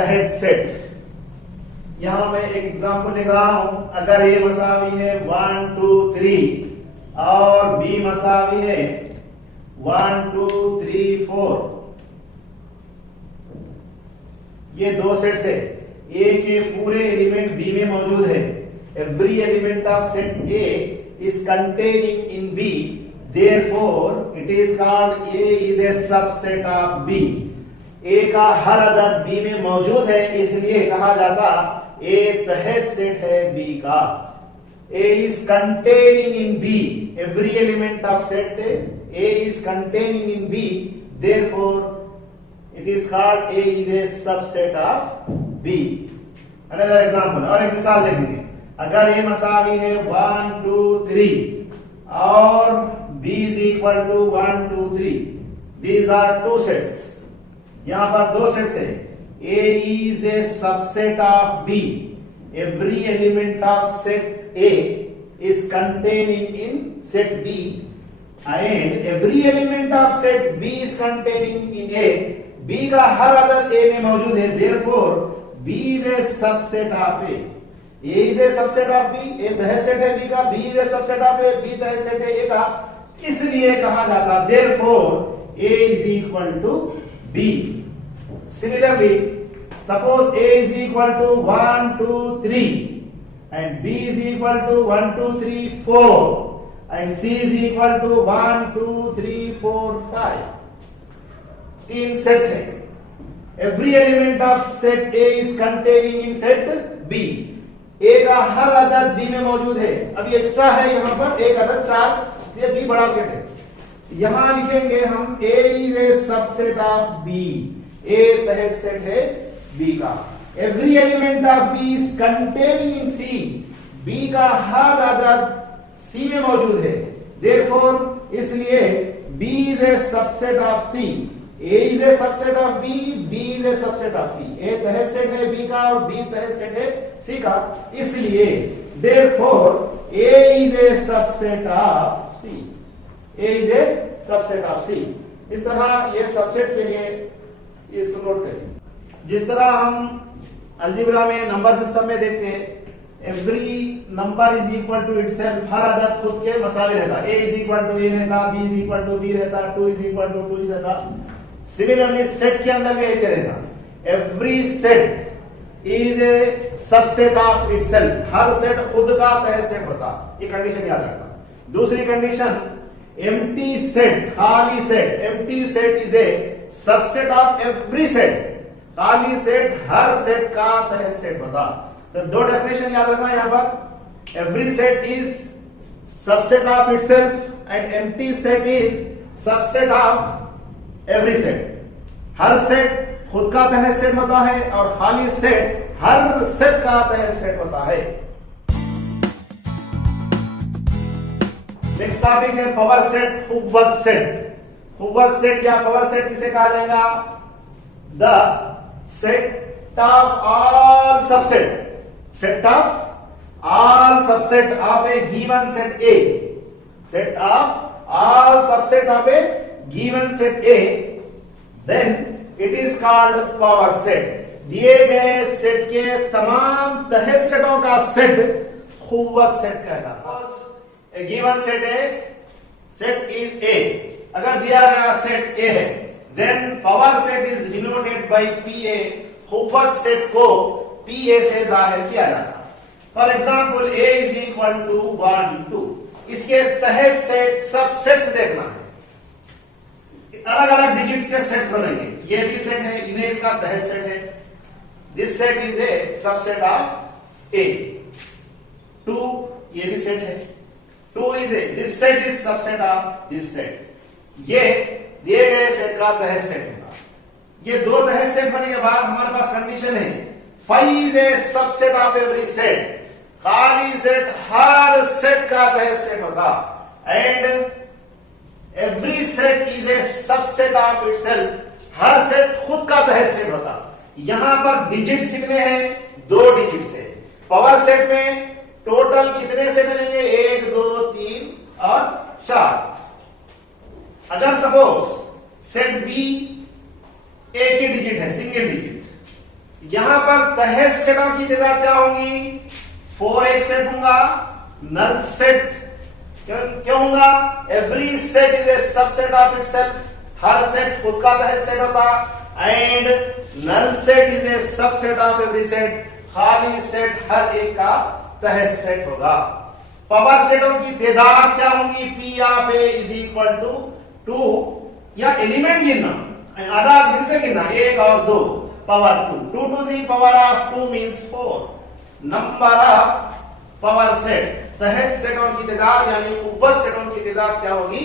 तहत सेट। यहां मैं एक एग्जांपल लिख रहा हूं। अगर ए मसावी है 1 2 3 और बी मसावी है 1 2 3 4, ये दो सेट्स है। ए के पूरे एलिमेंट बी में मौजूद है। Every element of set A is containing in B, therefore it is called A is a subset of B. A का हर अदद बी में मौजूद है, इसलिए कहा जाता ए तहत सेट है बी का। A is containing in B, every element of set A is containing in B, therefore it is called A is a subset of B. Another example, और एक मिसाल देखेंगे। अगर A मसावी है 1 2 3 और B is equal to 1 2 3, these are two sets। यहां पर दो सेट्स है। A is a subset of B, every element of set A is containing in set B, and every element of set B is containing in A, B का हर अदद A में मौजूद है, therefore B is a subset of A। A is a subset of B, A तहत set है B का, B is a subset of A, B तहत सेट है A का, इसलिए कहा जाता therefore A is equal to B। Similarly, suppose A is equal to 1 2 3 and B is equal to 1 2 3 4 and C is equal to 1 2 3 4 5, तीन sets हैं। Every element of set A is containing in set B. A का हर अदद B में मौजूद है। अभी extra है यहां पर एक अदद 4, इसलिए बी बड़ा सेट है। यहां लिखेंगे हम A is a subset of B, A तहत सेट है बी का। Every element of B is containing in C, B का हर अदद सी में मौजूद है, देयरफॉर इसलिए B is a subset of C. A is a subset of B, B is a subset of C। A तहत set है B का और B तहत सेट है C का, इसलिए therefore A is a subset of C। A is a subset of C। इस तरह ये सबसेट के लिए इसको नोट करें। जिस तरह हम अलजेब्रा में नंबर सिस्टम में देखते हैं, every number is equal to itself, हर अदद खुद के मसावी रहता। A is equal to A रहता, B is equal to B रहता, 2 is equal to 2 रहता। सिमिलरली सेट के अंदर भी ऐसे रहेगा। Every set is a subset of itself, हर सेट खुद का तहत सेट होता। ये कंडीशन याद रखना। दूसरी कंडीशन, एम्प्टी सेट, खाली set. Empty set is a subset of every set, खाली सेट हर सेट का तहत सेट होता। तो दो डेफिनेशन याद रखना यहां पर। Every set is subset of itself and empty set is subset of every set. Her set खुद का तहत सेट होता है और खाली सेट हर सेट का तहत सेट होता है। नेक्स्ट टॉपिक है पावर सेट, क़ुव्वत सेट। क़ुव्वत सेट या पावर सेट किसे कहा जाएगा? The set of all subset, set of all subset of A given set A, set of all subset of A given set A, then it is called power set। दिए गए set के तमाम तहत सेटों का सेट क़ुव्वत सेट कहलाता है। Given set है, सेट इज A। अगर दिया गया सेट A है, then power set is denoted by PA। क़ुव्वत सेट को PA से जाहिर किया जाता है। For example A is equal to 1 2, इसके तहत सेट सब सेट्स देखना है। अलग अलग डिजिट्स के सेट्स बनेंगे। ये भी सेट है, इन्हें इसका तहत सेट है। This set is a subset of A. 2 ये भी सेट है, 2 is A, this set is subset of this set. ये दिए गए सेट का तहत सेट होगा। ये दो तहत सेट बनने के बाद हमारे पास कंडीशन है, 5 is a subset of every set. खाली सेट हर सेट का तहत सेट होता। And every set is a subset of itself, हर सेट खुद का तहत सेट होता। यहां पर डिजिट्स कितने हैं? 2 डिजिट्स है। पावर सेट में टोटल कितने सेट मिलेंगे? 1 2 3 और 4। अगर सपोज सेट बी एक ही डिजिट है, सिंगल डिजिट, यहां पर तहत सेटों की तादाद क्या होंगी? 4 एक सेट होगा, नल सेट क्यों होगा? Every set is a subset of itself, हर सेट खुद का तहत सेट होता, and null set is a subset of every set, खाली सेट हर एक का तहत सेट होगा। पावर सेटों की तादाद क्या होंगी? P of A is equal to 2, या एलिमेंट गिनना, आधा गिन से गिनना, 1 और 2 power 2, 2 to the power of 2 means 4। Number of power set, तहत सेटों की तादाद यानी कुव्वत सेटों की तादाद क्या होगी?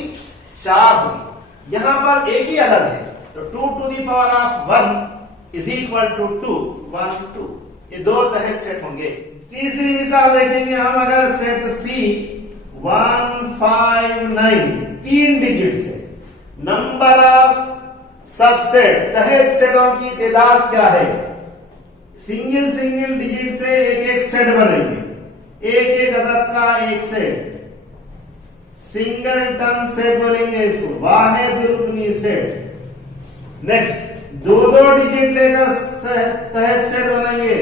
4 होगी। यहां पर एक ही अदद है, तो 2 to the power of 1 is equal to 2, 1 2, ये दो तहत सेट होंगे। तीसरी मिसाल देखेंगे हम, अगर सेट C 1 5 9 3 डिजिट से, नंबर ऑफ सबसेट, तहत सेटों की तादाद क्या है? सिंगल सिंगल डिजिट से एक एक सेट बनेंगे, एक एक अदद का एक सेट, सिंगलटन सेट बोलेंगे इसको, वाहिद रुकनी सेट। नेक्स्ट दो दो डिजिट लेकर तहत सेट बनाएंगे,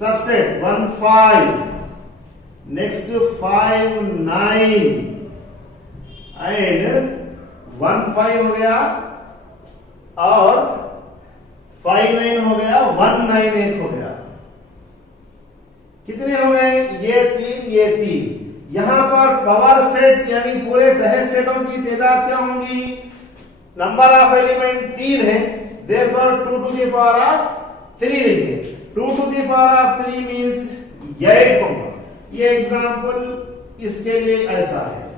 सबसेट 1 5, नेक्स्ट 5 9, एंड 1 5 हो गया और 5 9 हो गया, 1 9 1 हो गया। कितने हो गए? ये 3, ये 3। यहां पर पावर सेट यानी पूरे तहत सेटों की तादाद क्या होंगी? नंबर ऑफ एलिमेंट 3 है, therefore 2 to the power of 3 लेंगे, 2 to the power of 3 means 8 होगा। ये एग्जांपल इसके लिए ऐसा है।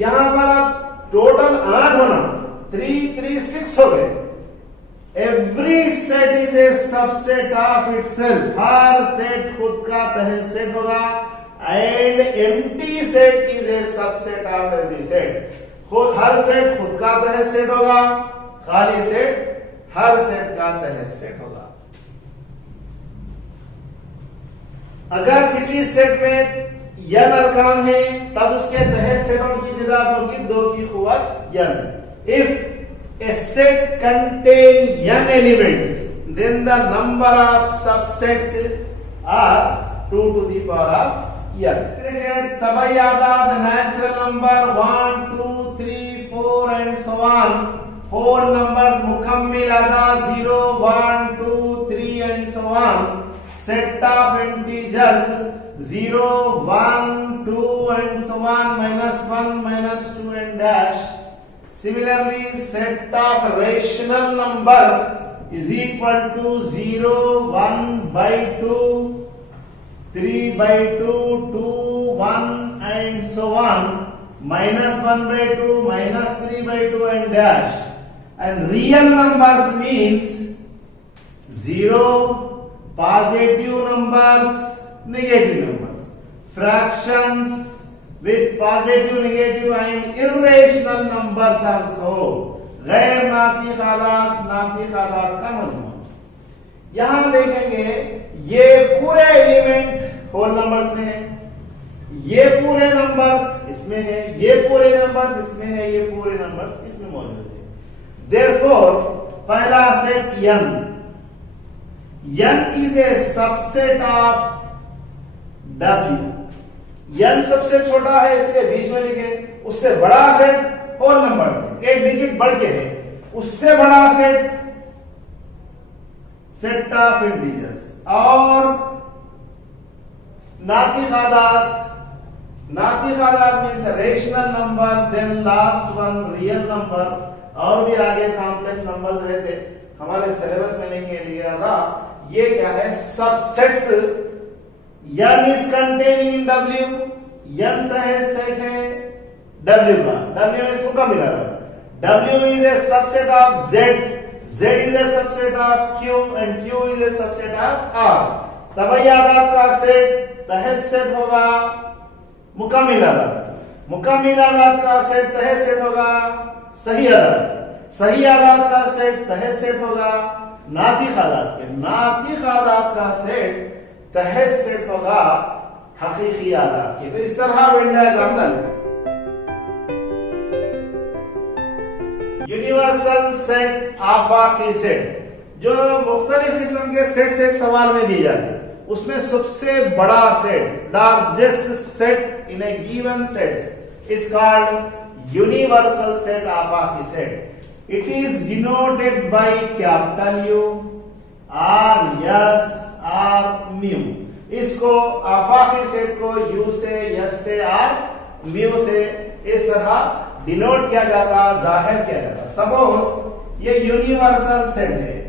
यहां पर अब टोटल 8 होना, 3 3 6 हो गए। Every set is a subset of itself, हर सेट खुद का तहत सेट होगा, and empty set is a subset of every set, खुद हर सेट खुद का तहत सेट होगा, खाली सेट हर सेट का तहत सेट होगा। अगर किसी सेट में n अरकान है तब उसके तहत सेटों की तादाद होगी 2 की कुव्वत n। If a set contain n elements, then the number of subsets are 2 to the power of n. Tabayyada, the natural number 1 2 3 4 and so on, whole numbers mukammil ada 0 1 2 3 and so on, set of integers 0 1 2 and so on, -1 -2 and dash. Similarly, set of rational number is equal to 0 1 by 2 3 by 2 2 1 and so on, -1 by 2 -3 by 2 and dash. And real numbers means 0, positive numbers, negative numbers, fractions with positive, negative and irrational numbers also, गैर नातिक आलात का मजमूआ। यहां देखेंगे ये पूरे element whole numbers में है, ये पूरे नंबर्स इसमें है, ये पूरे नंबर्स इसमें है, ये पूरे नंबर्स इसमें मौजूद है। Therefore, पहला set n is a subset of W। n सबसे छोटा है इसलिए बीच में लिखे, उससे बड़ा सेट होल नंबर्स है, एक डिजिट बढ़ के है, उससे बड़ा सेट ऑफ इंटीजर्स, और नातिक आदाद means rational number, then last one real number, और भी आगे कॉम्प्लेक्स नंबर्स रहते, हमारे सिलेबस में नहीं है लिया था। ये क्या है? Subsets. n is containing in W, n तहत सेट है W का, W इसको कब मिला था? W is a subset of Z, Z is a subset of Q and Q is a subset of R। तबैयादात का सेट तहत सेट होगा मुकम्मिल आदात, मुकम्मिल आदात का सेट तहत सेट होगा सही आदात, सही आदात का सेट तहत सेट होगा नातिक आदात के, नातिक आदात का सेट तहत सेट होगा हकीकी आदात के। तो इस तरह वेन डायग्राम डालेंगे। यूनिवर्सल सेट आफाकी सेट, जो मुख्तलिफ किस्म के सेट्स एक सवाल में दिए जाते हैं, उसमें सबसे बड़ा set, largest set in a given sets is called universal set, आफाकी set. It is denoted by capital U, or, S, or, mu. इसको आफाकी सेट को यू से, यस से, आर, म्यू से इस तरह डिनोट किया जाता, जाहिर किया जाता। सपोज ये यूनिवर्सल सेट है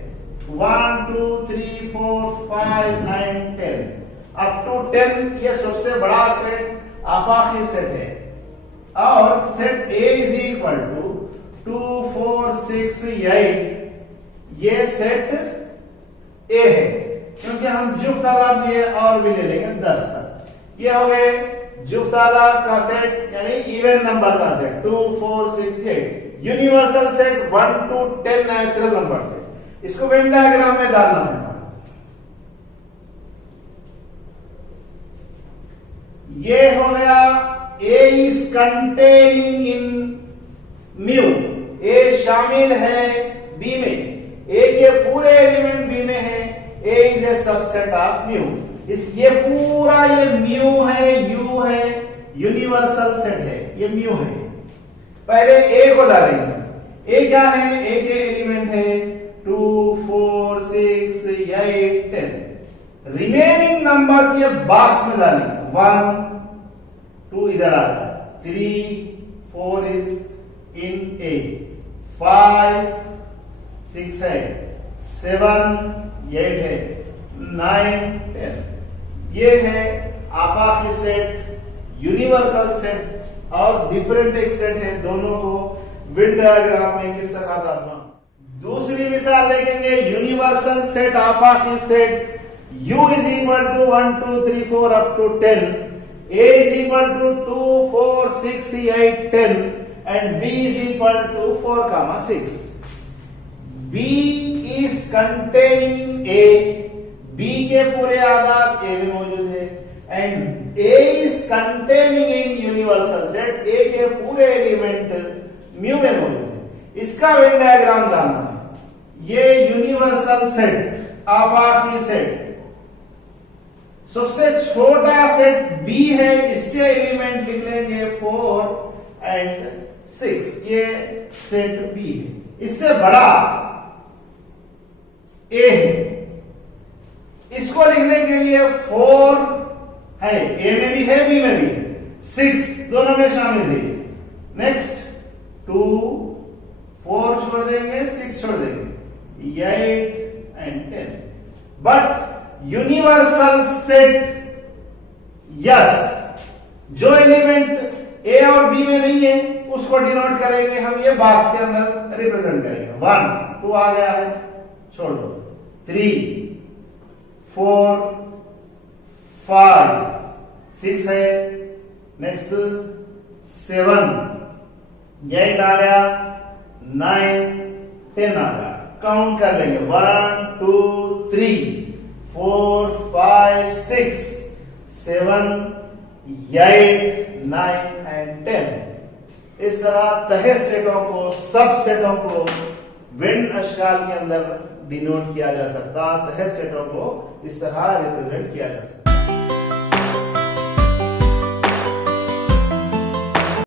1 2 3 4 5 9 10 अप टू 10, ये सबसे बड़ा सेट आफाकी सेट है। और set A is equal to 2 4 6 8, ये सेट A है, क्योंकि हम जुफ्त तादाद लिए और भी ले लेंगे 10 तक। ये हो गए जुफ्त तादाद का सेट, यानी इवन नंबर का set 2 4 6 8। Universal set 1 to 10 natural number से। इसको वेन डायग्राम में डालना है। ये हो गया A is containing in mu, A शामिल है B में, A के पूरे एलिमेंट B में है। A is a subset of mu। ये पूरा ये म्यू है, यू है, यूनिवर्सल सेट है, ये म्यू है। पहले A को डालेंगे। A क्या है? A के एलिमेंट है 2 4 6 8 10। रिमेनिंग नंबर्स ये बॉक्स में डालेंगे। 1 2 इधर आ गया, 3 4 इज इन A, 5 6 है, 7 8 है, 9 10। ये है आफाकी सेट, यूनिवर्सल सेट और डिफरेंट एक सेट है। दोनों को वेन डायग्राम में किस तरह डालना। दूसरी मिसाल देखेंगे, यूनिवर्सल सेट आफाकी set U is equal to 1 2 3 4 up to 10, A is equal to 2 4 6 8 10 and B is equal to 4, 6. B is containing A, B के पूरे आदाद A में मौजूद है, and A is containing in universal set, A के पूरे element mu में मौजूद है। इसका वेन डायग्राम डालना है। ये यूनिवर्सल सेट, आफाकी सेट, सबसे छोटा सेट B है, इसके एलिमेंट लिख लेंगे 4 and 6, ये सेट B है। इससे बड़ा A है, इसको लिखने के लिए 4 है, A में भी है, B में भी है, 6 दोनों में शामिल है। नेक्स्ट 2 4 छोड़ देंगे, 6 छोड़ देंगे, 8 and 10। But universal set yes, जो एलिमेंट A और B में नहीं है उसको डिनोट करेंगे हम, ये बॉक्स के अंदर रिप्रेजेंट करेंगे। 1 2 आ गया है, छोड़ दो, 3 4 5 6 है, नेक्स्ट 7 8 आ गया, 9 10 आ गया। काउंट कर लेंगे 1 2 3 4 5 6 7 8 9 and 10। इस तरह तहत सेटों को, सब सेटों को वेन अशकाल के अंदर डिनोट किया जा सकता, तहत सेटों को इस तरह रिप्रेजेंट किया जा सकता।